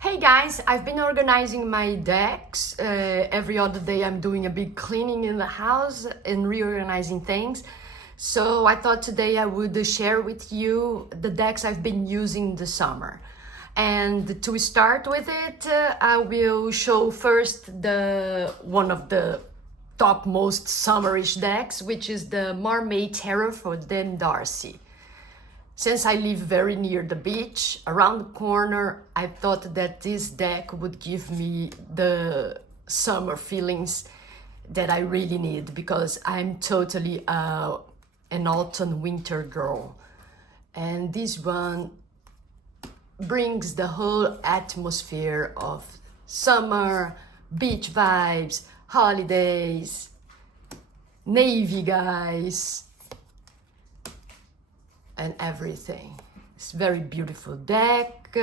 Hey guys, I've been organizing my decks. Every other day I'm doing a big cleaning in the house and reorganizing things. So I thought today I would share with you the decks I've been using this summer. And to start with it, I will show first one of the top most summerish decks, which is the Mermaid Tarot for Darcy. Since I live very near the beach, around the corner, I thought that this deck would give me the summer feelings that I really need, because I'm totally an autumn winter girl. And this one brings the whole atmosphere of summer, beach vibes, holidays, navy guys, and everything. It's very beautiful deck,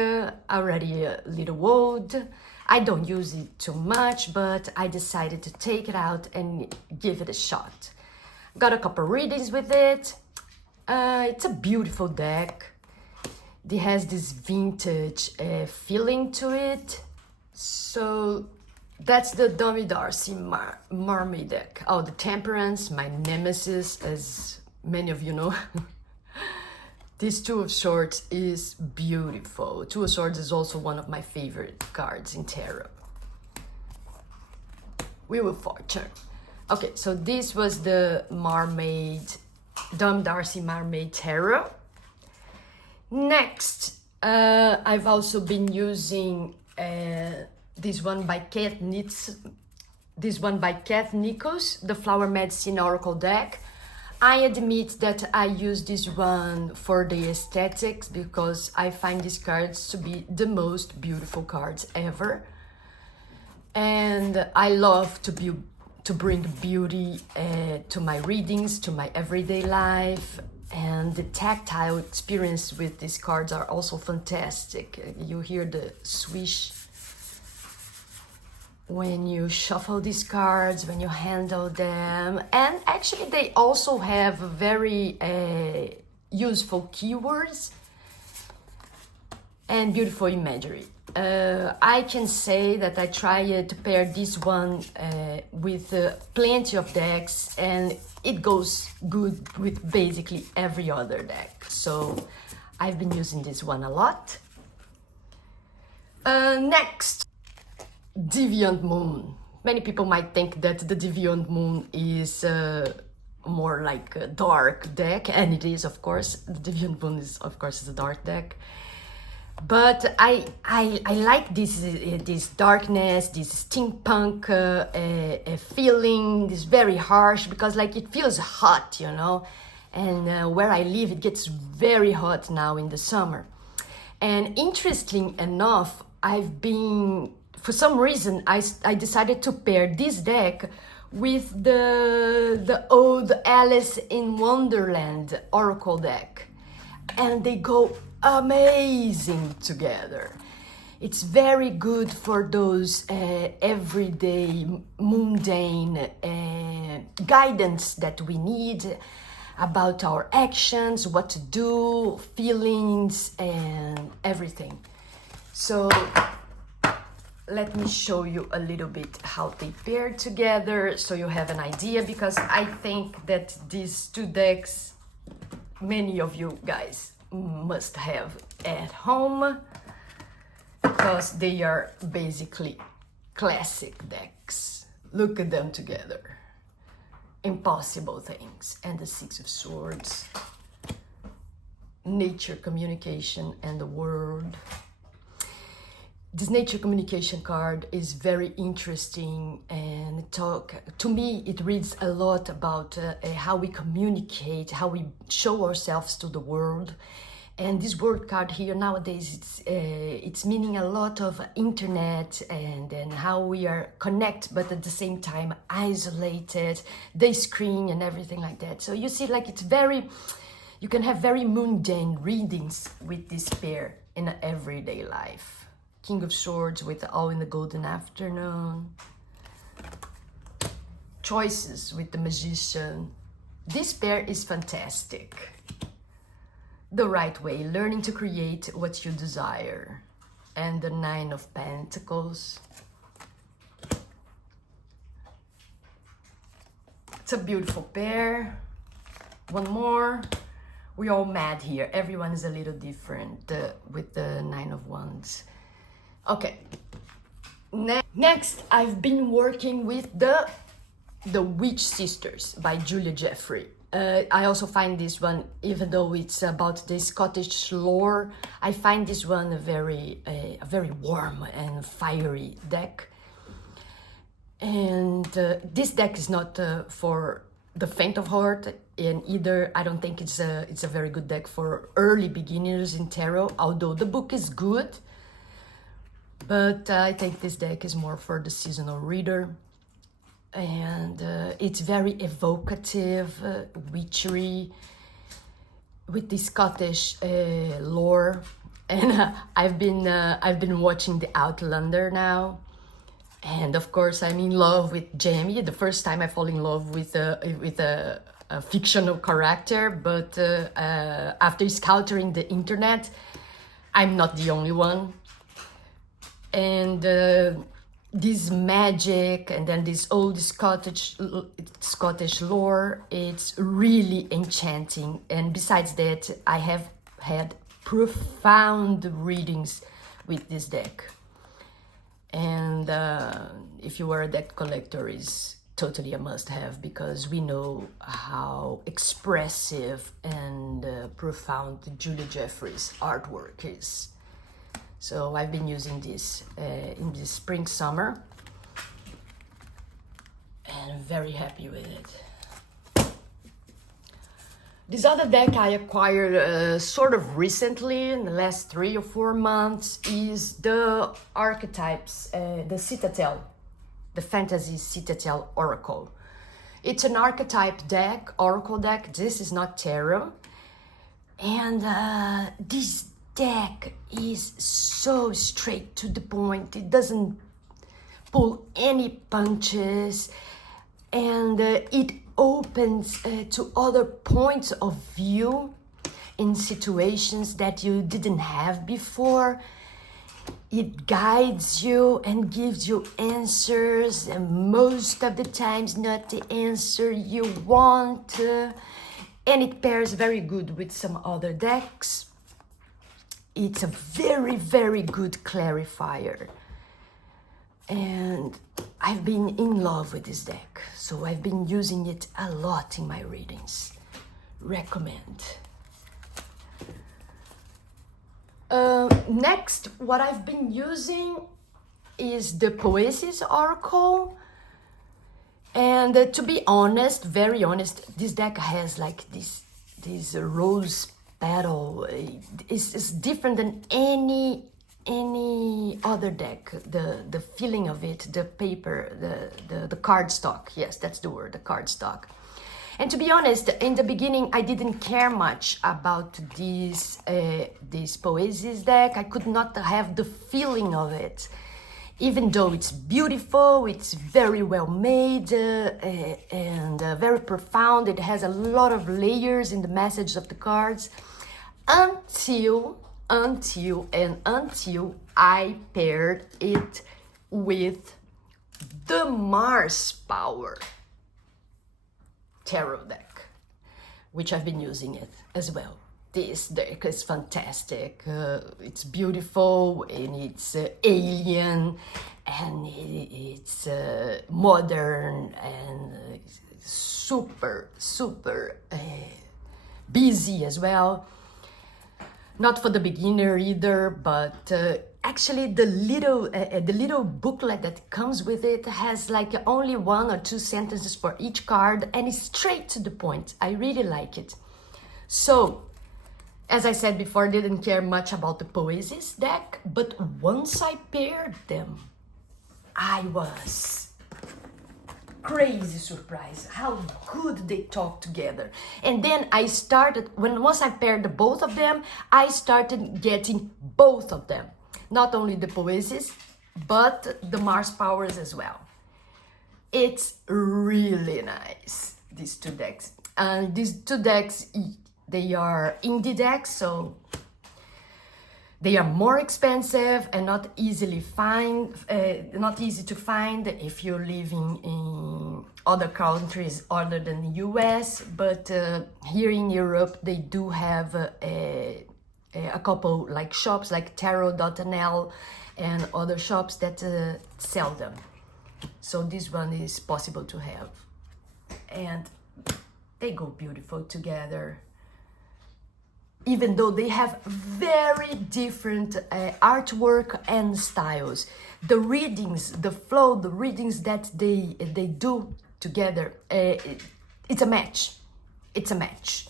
already a little old. I don't use it too much, but I decided to take it out and give it a shot. Got a couple readings with it. It's a beautiful deck. It has this vintage feeling to it. So that's the Darcy Mermaid deck. Oh, the Temperance, my nemesis, as many of you know. This Two of Swords is beautiful. Two of Swords is also one of my favorite cards in tarot. Wheel of Fortune. Okay, so this was the Darcy Mermaid Tarot. Next, I've also been using this one by Kath Nichols, the Flower Medicine Oracle deck. I admit that I use this one for the aesthetics, because I find these cards to be the most beautiful cards ever. And I love to bring beauty to my readings, to my everyday life. And the tactile experience with these cards are also fantastic. You hear the swish when you shuffle these cards, when you handle them. And actually they also have very useful keywords and beautiful imagery. I can say that I tried to pair this one with plenty of decks, and it goes good with basically every other deck. So I've been using this one a lot. Next, Deviant Moon. Many people might think that the Deviant Moon is more like a dark deck, and it is, of course. The Deviant Moon is, of course, a dark deck. But I like this darkness, this steampunk feeling, this very harsh, because like it feels hot, you know. And where I live, it gets very hot now in the summer. And interesting enough, for some reason, I decided to pair this deck with the old Alice in Wonderland Oracle deck. And they go amazing together. It's very good for those everyday mundane guidance that we need about our actions, what to do, feelings, and everything. So let me show you a little bit how they pair together, so you have an idea, because I think that these two decks, many of you guys must have at home, because they are basically classic decks. Look at them together. Impossible Things and the Six of Swords. Nature, communication, and the world. This nature communication card is very interesting, and to me it reads a lot about how we communicate, how we show ourselves to the world. And this word card here nowadays, it's meaning a lot of internet and how we are connected, but at the same time isolated, the screen and everything like that. So you see, like, you can have very mundane readings with this pair in an everyday life. King of Swords with All in the Golden Afternoon. Choices with the Magician. This pair is fantastic. The Right Way, learning to create what you desire. and the Nine of Pentacles. It's a beautiful pair. One more. We're all mad here. Everyone is a little different with the Nine of Wands. Okay. Next, I've been working with the Witch Sisters by Julia Jeffrey. I also find this one, even though it's about the Scottish lore, I find this one a very warm and fiery deck. And this deck is not for the faint of heart, and either I don't think it's a very good deck for early beginners in tarot, although the book is good. But I think this deck is more for the seasonal reader. And it's very evocative, witchery, with the Scottish lore. And I've been watching The Outlander now. And of course, I'm in love with Jamie. The first time I fall in love with a fictional character, but after scouring the internet, I'm not the only one. And this magic and then this old Scottish lore, it's really enchanting. And besides that, I have had profound readings with this deck. And if you are a deck collector, it's totally a must-have, because we know how expressive and profound Julia Jeffrey's artwork is. So I've been using this in this spring, summer, and I'm very happy with it. This other deck I acquired sort of recently, in the last 3 or 4 months, is the Archetypes, the Citadel, the Fantasy Citadel Oracle. It's an archetype deck, oracle deck. This is not tarot. And this deck is so straight to the point. It doesn't pull any punches, and it opens to other points of view in situations that you didn't have before. It guides you and gives you answers, and most of the times not the answer you want, and it pairs very good with some other decks. It's a very, very good clarifier. And I've been in love with this deck, so I've been using it a lot in my readings. Recommend. Next, what I've been using is the Poesis Oracle. And to be honest, very honest, this deck has like this rose petal. It's different than any other deck. The feeling of it, the paper, the cardstock. Yes, that's the word, the cardstock. And to be honest, in the beginning, I didn't care much about this Poesis deck. I could not have the feeling of it. Even though it's beautiful, it's very well made and very profound. It has a lot of layers in the message of the cards. Until I paired it with the Mars Power tarot deck, which I've been using it as well. This deck is fantastic. It's beautiful, and it's alien, and it's modern, and super busy as well. Not for the beginner either, but actually the little booklet that comes with it has like only 1 or 2 sentences for each card, and it's straight to the point. I really like it. So, as I said before, I didn't care much about the Poesis deck, but once I paired them, I was crazy surprised how good they talk together. And then I started, once I paired the both of them, I started getting both of them. Not only the Poesis, but the Mars Powers as well. It's really nice, these 2 decks. And these 2 decks, they are indie decks, so They are more expensive and not easy to find if you're living in other countries other than the US. But here in Europe, they do have a couple like shops like tarot.nl and other shops that sell them. So this one is possible to have. And they go beautiful together. Even though they have very different artwork and styles. The readings, the flow, the readings that they do together, it's a match. It's a match.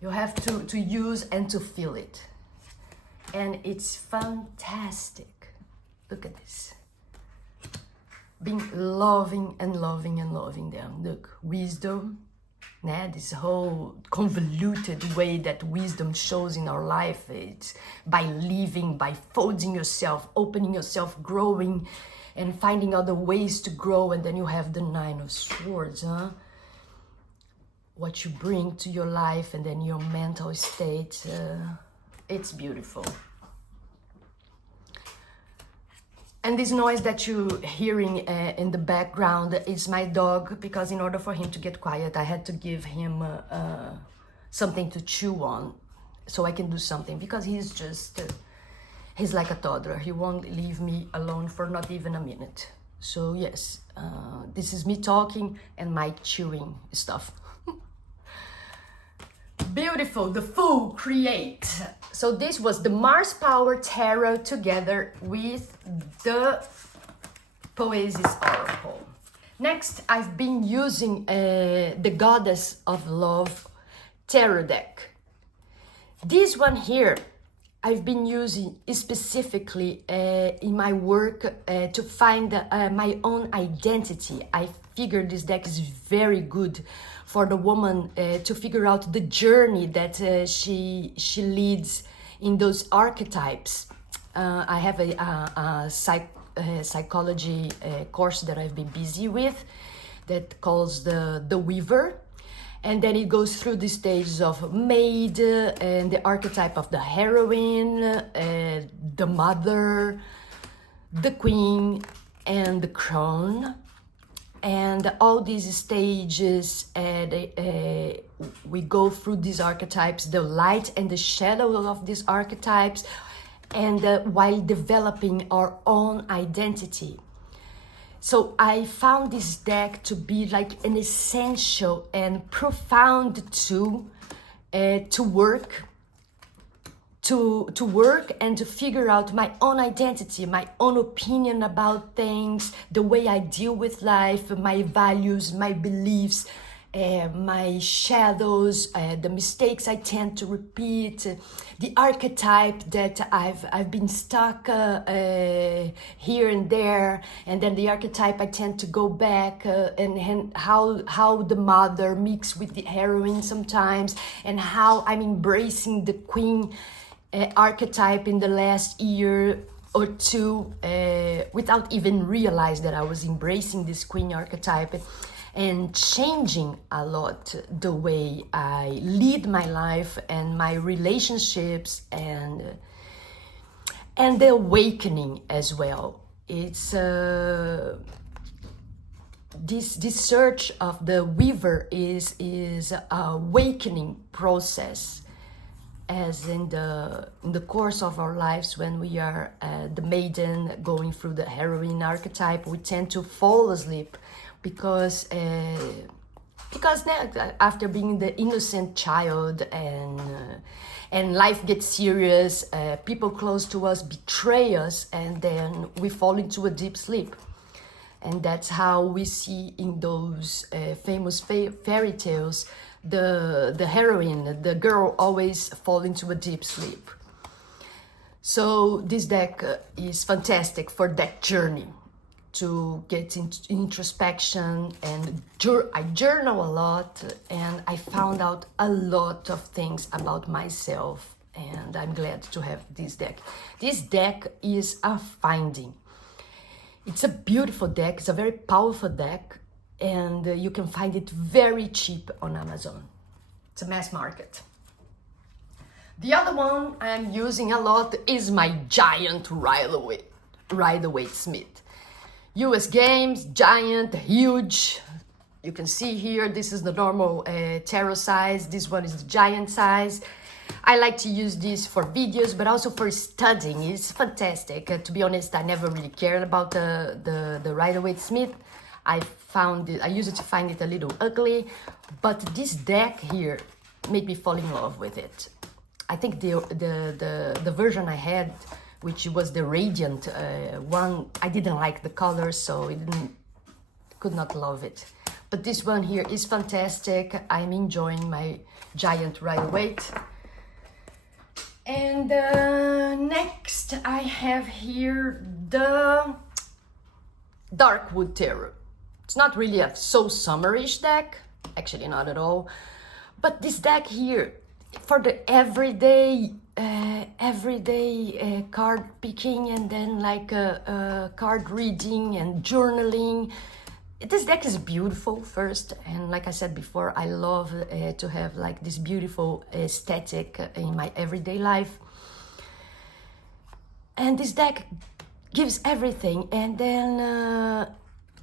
You have to use and to feel it. And it's fantastic. Look at this. Being loving and loving and loving them. Look, wisdom. This whole convoluted way that wisdom shows in our life, it's by living, by folding yourself, opening yourself, growing, and finding other ways to grow. And then you have the Nine of Swords, what you bring to your life and then your mental state. It's beautiful. And this noise that you're hearing in the background is my dog, because in order for him to get quiet, I had to give him something to chew on so I can do something, because he's just, he's like a toddler. He won't leave me alone for not even a minute. So yes, this is me talking and my chewing stuff. Beautiful, the Fool, create. So this was the Mars Power Tarot together with the Poesis Oracle. Next, I've been using the Goddess of Love Tarot deck. This one here, I've been using specifically in my work to find my own identity. I figured this deck is very good for the woman to figure out the journey that she leads in those archetypes. I have a psychology course that I've been busy with that calls the Weaver. And then it goes through the stages of maid and the archetype of the heroine, the mother, the queen, and the crone. And all these stages, we go through these archetypes, the light and the shadow of these archetypes, and while developing our own identity. So I found this deck to be like an essential and profound tool to work and to figure out my own identity, my own opinion about things, the way I deal with life, my values, my beliefs, my shadows, the mistakes I tend to repeat, the archetype that I've been stuck here and there, and then the archetype I tend to go back, and how the mother mixes with the heroine sometimes, and how I'm embracing the queen archetype in the last year or two without even realize that I was embracing this queen archetype, and changing a lot the way I lead my life and my relationships, and the awakening as well. It's this search of the Weaver is an awakening process, as in the course of our lives, when we are the maiden going through the heroine archetype, we tend to fall asleep because now, after being the innocent child and life gets serious, people close to us betray us, and then we fall into a deep sleep. And that's how we see in those famous fairy tales, the heroine, the girl, always fall into a deep sleep. So this deck is fantastic for that journey, to get into introspection, and I journal a lot, and I found out a lot of things about myself, and I'm glad to have this deck. This deck is a finding. It's a beautiful deck, it's a very powerful deck, and you can find it very cheap on Amazon. It's a mass market. The other one I'm using a lot is my giant Rider-Waite Smith. US Games, giant, huge. You can see here, this is the normal tarot size. This one is the giant size. I like to use this for videos, but also for studying. It's fantastic. To be honest, I never really cared about the Rider-Waite Smith. I used to find it a little ugly, but this deck here made me fall in love with it. I think the version I had, which was the Radiant one, I didn't like the colors, so could not love it. But this one here is fantastic. I'm enjoying my giant Rider-Waite. And next I have here the Darkwood Tarot. It's not really a so summerish deck, actually not at all. But this deck here, for the everyday card picking and then like card reading and journaling. This deck is beautiful first, and like I said before, I love to have like this beautiful aesthetic in my everyday life. And this deck gives everything, and then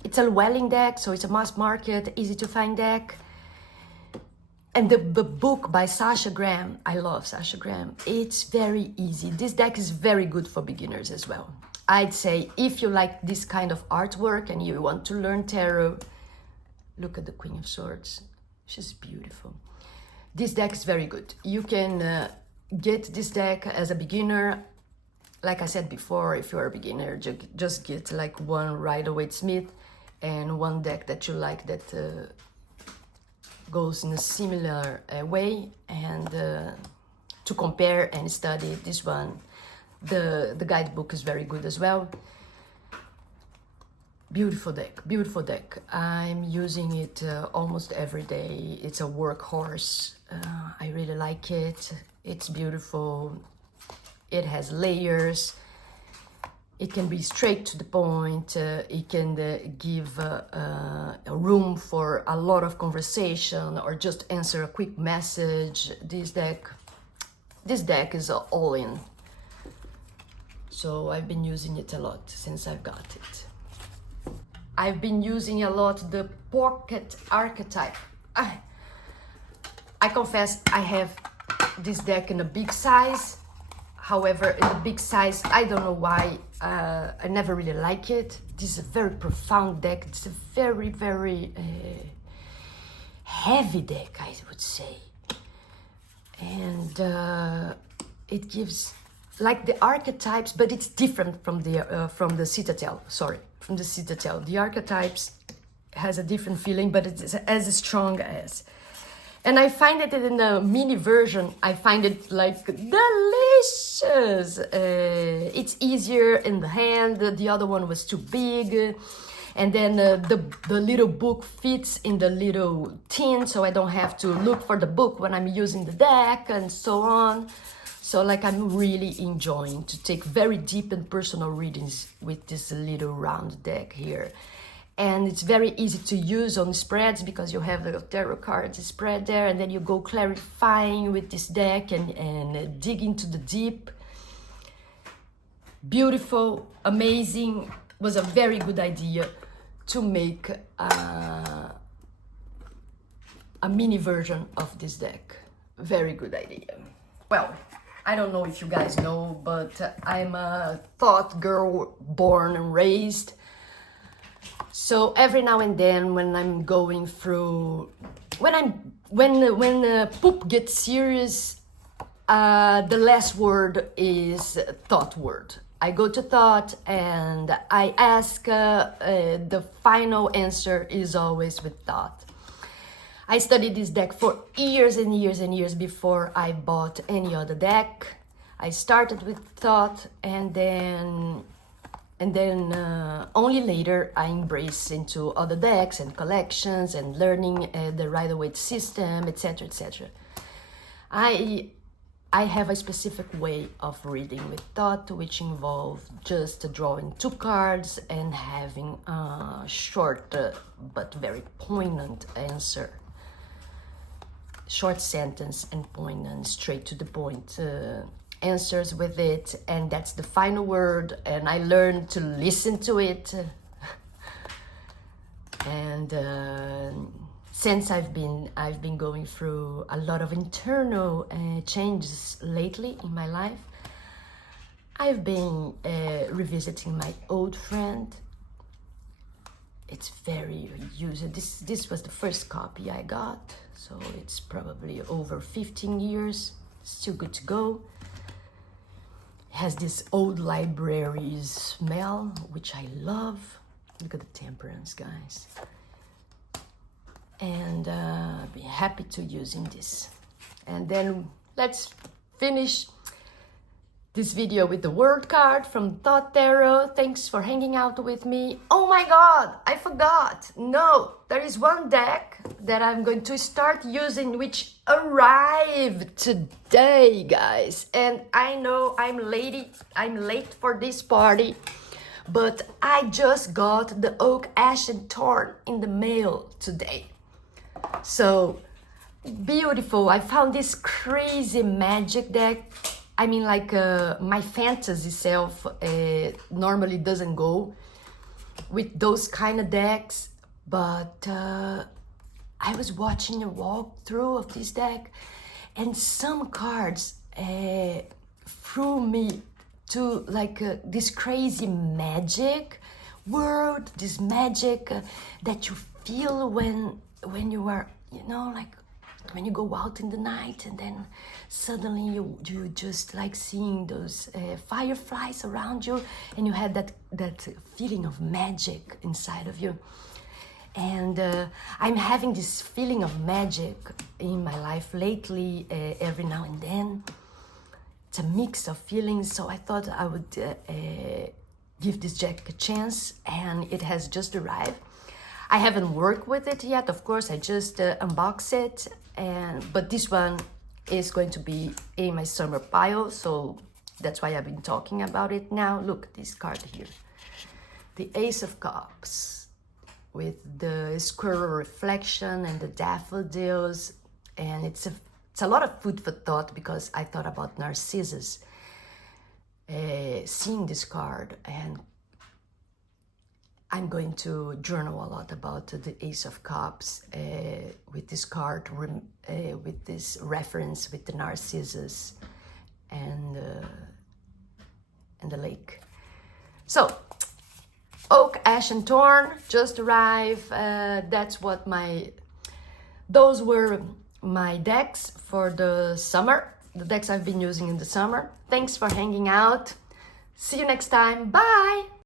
it's a Welling deck, so it's a mass market, easy to find deck. And the book by Sasha Graham, I love Sasha Graham. It's very easy. This deck is very good for beginners as well. I'd say if you like this kind of artwork and you want to learn tarot, look at the Queen of Swords. She's beautiful. This deck is very good. You can get this deck as a beginner. Like I said before, if you're a beginner, just get like one Rider-Waite Smith and one deck that you like that goes in a similar way, and to compare and study this one. The guidebook is very good as well. Beautiful deck, beautiful deck. I'm using it almost every day. It's a workhorse. I really like it. It's beautiful. It has layers. It can be straight to the point. It can give a room for a lot of conversation or just answer a quick message. This deck is all in. So I've been using it a lot since I've got it. I've been using a lot the pocket archetype. I confess I have this deck in a big size. However, in the big size, I don't know why, I never really like it. This is a very profound deck. It's a very, very heavy deck, I would say. And it gives like the archetypes, but it's different from the Citadel. Sorry, from the Citadel. The Archetypes has a different feeling, but it's as strong as. And I find it in the mini version, I find it like delicious. It's easier in the hand. The other one was too big. And then the little book fits in the little tin, so I don't have to look for the book when I'm using the deck and so on. So like I'm really enjoying to take very deep and personal readings with this little round deck here. And it's very easy to use on spreads because you have the tarot cards spread there, and then you go clarifying with this deck and dig into the deep. Beautiful, amazing. Was a very good idea to make a mini version of this deck. Very good idea. Well, I don't know if you guys know, but I'm a Thoth girl born and raised. So every now and then when I'm going through, when poop gets serious, the last word is Thoth word. I go to Thoth and I ask, the final answer is always with Thoth. I studied this deck for years and years and years before I bought any other deck. I started with Thoth and then only later I embraced into other decks and collections and learning the Rider-Waite system, etc., etc. I have a specific way of reading with Thoth, which involves just drawing 2 cards and having a short but very poignant answer. short sentence and point and straight to the point answers with it, and that's the final word. And I learned to listen to it, and since I've been going through a lot of internal changes lately in my life, I've been revisiting my old friend. It's very user. This was the first copy I got, so it's probably over 15 years. Still good to go. It has this old library smell, which I love. Look at the temperance, guys. And be happy to using this. And then let's finish this video with the word card from Thoth Tarot. Thanks for hanging out with me. Oh my god, I forgot. No, there is one deck that I'm going to start using, which arrived today, guys. And I know I'm late for this party, but I just got the Oak, Ash and Thorn in the mail today. So beautiful. I found this crazy magic deck. I mean, like my fantasy self normally doesn't go with those kind of decks, but I was watching a walkthrough of this deck, and some cards threw me to like this crazy magic world, this magic that you feel when you are, you know, like when you go out in the night and then suddenly you just like seeing those fireflies around you, and you had that feeling of magic inside of you. And I'm having this feeling of magic in my life lately, every now and then. It's a mix of feelings, so I thought I would give this deck a chance, and it has just arrived. I haven't worked with it yet, of course. I just unboxed it, but this one is going to be in my summer pile, so that's why I've been talking about it now. Look at this card here, the Ace of Cups, with the squirrel reflection and the daffodils, and it's a lot of food for thought, because I thought about Narcissus seeing this card, and I'm going to journal a lot about the Ace of Cups with this card, with this reference with the Narcissus and the lake. So, Oak, Ash and Thorn just arrived. Those were my decks for the summer, the decks I've been using in the summer. Thanks for hanging out. See you next time. Bye!